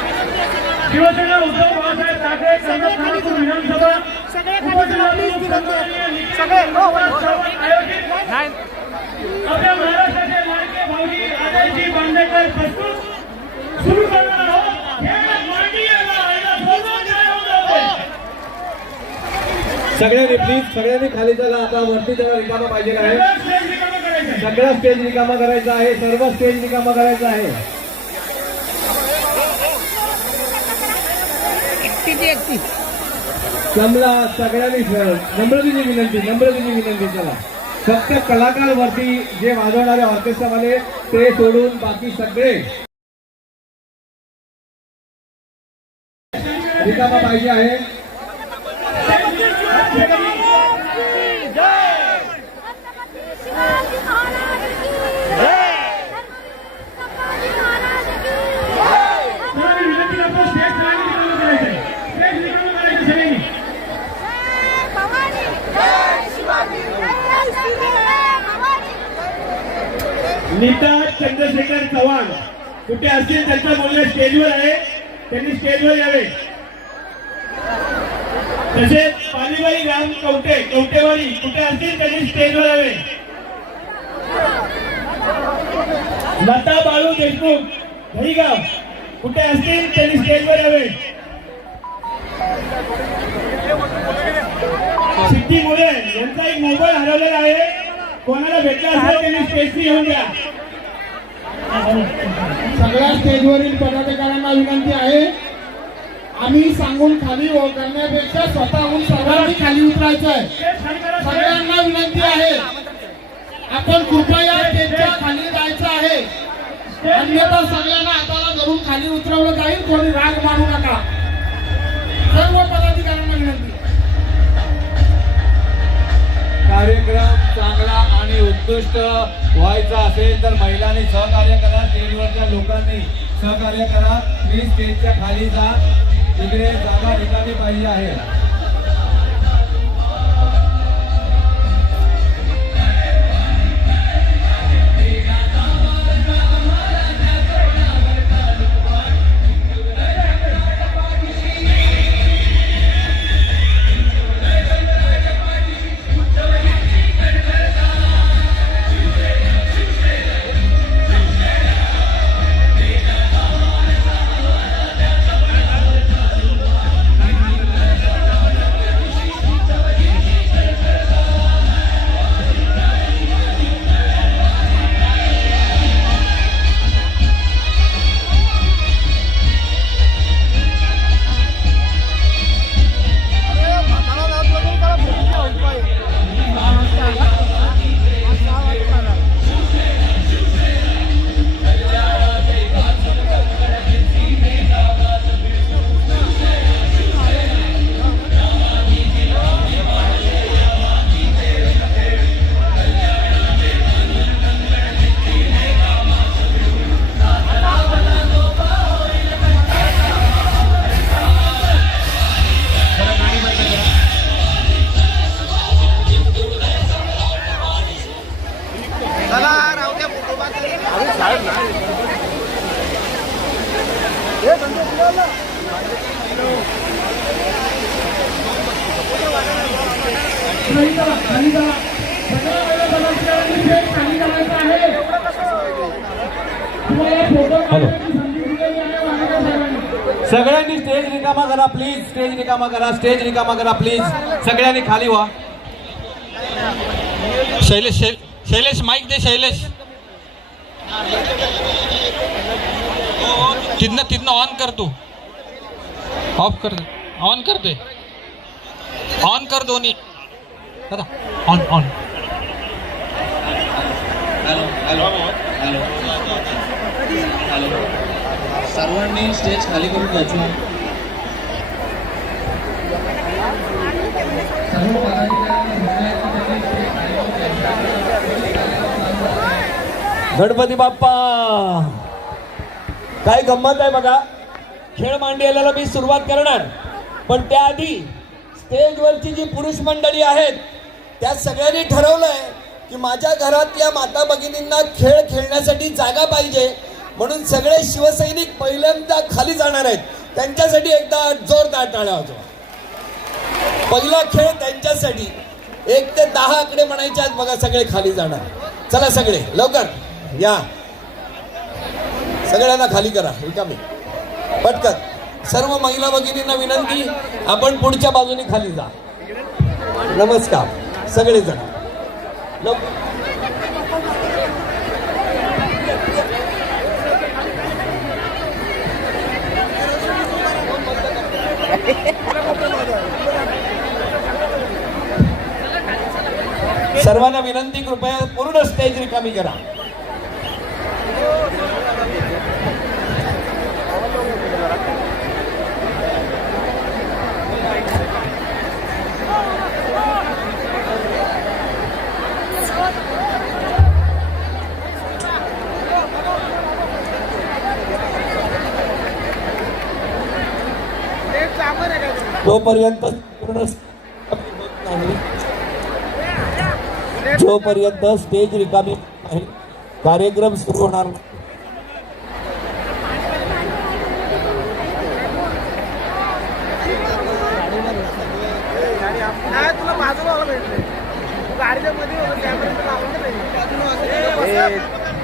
शिवसेना उद्धव बाळासाहेब ठाकरे खानापूर विधानसभा सगळे, हो, हो, आपल्या महाराष्ट्राचे लाडके भाऊजी आदरजी बांदेकर प्रस्तुत सुरू करणार आहोत. सगळ्यांनी प्लीज सगळ्यांनी खाली चला. आता वरती जरा रिकामा पाहिजे आहे सगळं स्टेज रिकामं करायचं आहे. सगळा स्टेज रिकामा करायचा आहे. सर्व स्टेज रिकामा करायचा आहे कमला सगळ्यांनी नम्रतेची विनंती नम्रतेची विनंती चला. फक्त कलाकार वरती जे वाजवणारे ऑर्केस्ट्रावाले ते सोडून बाकी सगळे. रिकामा पाहिजे आहे शिवाजी महाराज की छत्रपती महाराज की सगळ्यांनी विनंती करतो स्टेज सगळ्यांनी रिकामं करायचं आहे. स्टेज रिकामं करायचं सगळ्यांनी जय भवानी जय शिवाजी जय शिवाजी जय भवानी नीता चंद्रशेखर चव्हाण कुठे असतील त्यांचा मुलगा स्टेजवर आहे? त्यांनी स्टेजवर यावे. तसेच पालीबाई राम कवटे कवटेवाडी कुठे असतील त्यांनी स्टेजवर यावे. लता बाळू देशमुख भईगाव कुठे असतील त्यांनी स्टेजवर यावे. सिद्धी मुळे यांचा एक मोबाईल हरवलेला आहे. कोणाला भेटला असेल त्यांनी स्टेजनी येऊन द्या. सगळ्या स्टेजवरील पदाधिकाऱ्यांना विनंती आहे. आम्ही सांगून खाली करण्यापेक्षा स्वतःहून सर्वांनी खाली उतरायचं आहे. सगळ्यांना विनंती आहे. आपण कृपया स्टेजच्या खाली जायचं आहे. अन्यथा सगळ्यांना संतुष्ट उत्कृष्ट व्हायचा असेल तर महिलांनी सहकार्य करा स्टेजवरच्या लोकांनी सहकार्य करा. मी स्टेजच्या खाली जा. तिकडे जागा ठिकाणी पाहिजे आहे. सगळ्यांनी स्टेज रिकामा करा प्लीज स्टेज रिकामा करा स्टेज रिकामा करा प्लीज सगळ्यांनी खाली व्हा. शैलेश शैल शैलेश माईक दे शैलेश. तिथनं तिथनं ऑन कर तू? ऑफ कर ऑन कर दे। ऑन कर दोन्ही दादा ऑन ऑन सर्वांनी स्टेज खाली करून घ्यायचं. गणपती बाप्पा! काय गंमत आहे बघा. खेळ मांडलेला मी सुरुवात करणार. पण त्याआधी स्टेजवरची जी पुरुष मंडळी आहेत त्या सगळ्यांनी ठरवलंय की माझ्या घरातल्या माता भगिनींना खेळ खेळण्यासाठी जागा पाहिजे. म्हणून सगळे शिवसैनिक पहिल्यांदा खाली जाणार आहेत. त्यांच्यासाठी एकदा जोरदार टाळ्या होतो पहिला खेळ त्यांच्यासाठी. एक ते दहा आकडे म्हणायचे आहेत बघा सगळे खाली जाणार. चला सगळे लवकर. या. सगळ्यांना खाली करा रिकामी. पटकन. सर्व महिला भगिनींना विनंती आपण पुढच्या बाजूने खाली जा. नमस्कार सगळेजण. सर्वांना विनंती कृपया पूर्ण स्टेज रिकामी करा. जोपर्यंत पूर्ण नाही जोपर्यंत स्टेज रिकामी नाही कार्यक्रम सुरू होणार नाही.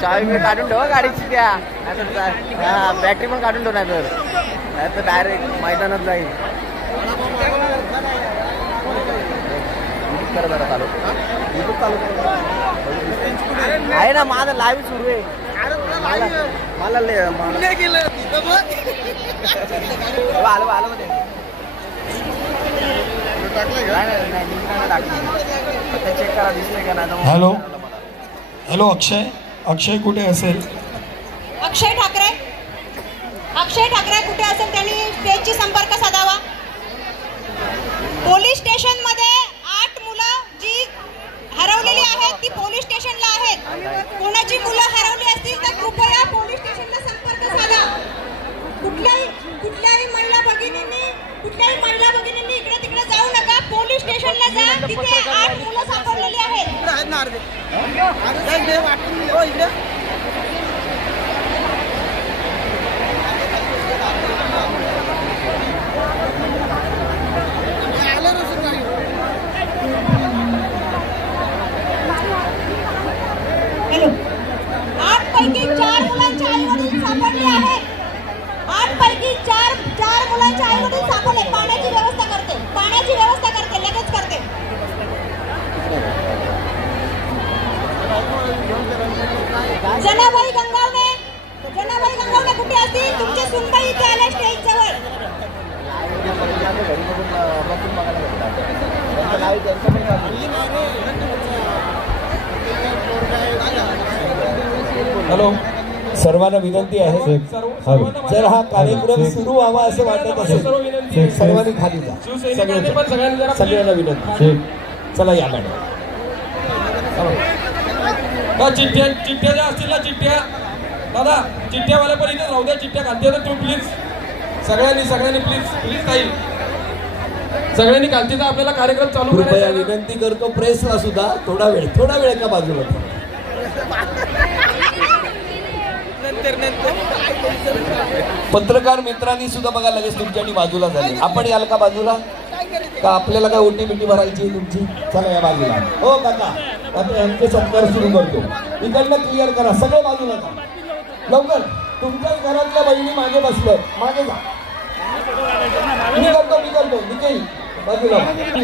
चावी मी काढून ठेवा गाडीची त्या बॅटरी पण काढून ठेव नाही तर नाही तर डायरेक्ट मैदानात जाईल. कर जरा चालू YouTube चालू कर. आहे ना माझं लाईव्ह सुरू आहे. मला- मला ले- मला- हो, आलं मध्ये. हॅलो. हॅलो अक्षय. अक्षय कुठे असेल? अक्षय ठाकरे. अक्षय ठाकरे कुठे असेल त्यांनी स्टेजची संपर्क साधावा. पोलीस स्टेशनमध्ये आठ मुलं जी हरवलेली आहेत ती पोलीस स्टेशनला आहेत कोणाची मुलं हरवली असतील तर कृपया पोलीस स्टेशनला संपर्क साधा. कुठल्याही कुठल्याही महिला भगिनींनी कुठल्याही महिला भगिनींनी इकडे तिकडे जाऊ नका. पोलीस स्टेशनला जा. तिथे आठ मुलं सापडलेली आहेत. सुनबाई इथे स्टेज जवळ. हॅलो. सर्वांना विनंती आहे. जर हा कार्यक्रम सुरू व्हावा असं वाटत असेल सर्वांनी खाली जा. सगळे सगळ्यांना विनंती चला या मॅडम. चिठ्ठ्या चिठ्ठ्या ज्या असतील ना चिठ्ठ्या. दादा चिठ्ठ्यावाल्या पण इथे राहू द्या चिठ्ठ्या घालते तर तू प्लीज सगळ्यांनी सगळ्यांनी प्लीज प्लीज ताई. सगळ्यांनी घालते तर आपल्याला कार्यक्रम चालू कृपया ना. विनंती करतो प्रेसला सुद्धा थोडा वेळ थोडा वेळ का बाजूला पत्रकार मित्रांनी सुद्धा बघा लगेच तुमच्यानी बाजूला झाले. आपण याल का बाजूला? का आपल्याला काय ओटी बिटी भरायची तुमची? चला या बाजूला. हो काका. आता यांचे सत्कार सुरू करतो. इकडनं क्लिअर करा सगळे बाजूला जा लवकर. तुमच्याच घरातल्या बहिणी मागे बसल्या मागे जा. मी करतो मी करतो. निखिल बाजूला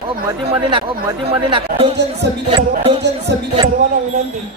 ओ मधी मध्ये ना ओ मधी मध्ये ना समिती समिती सर्वांना विनंती.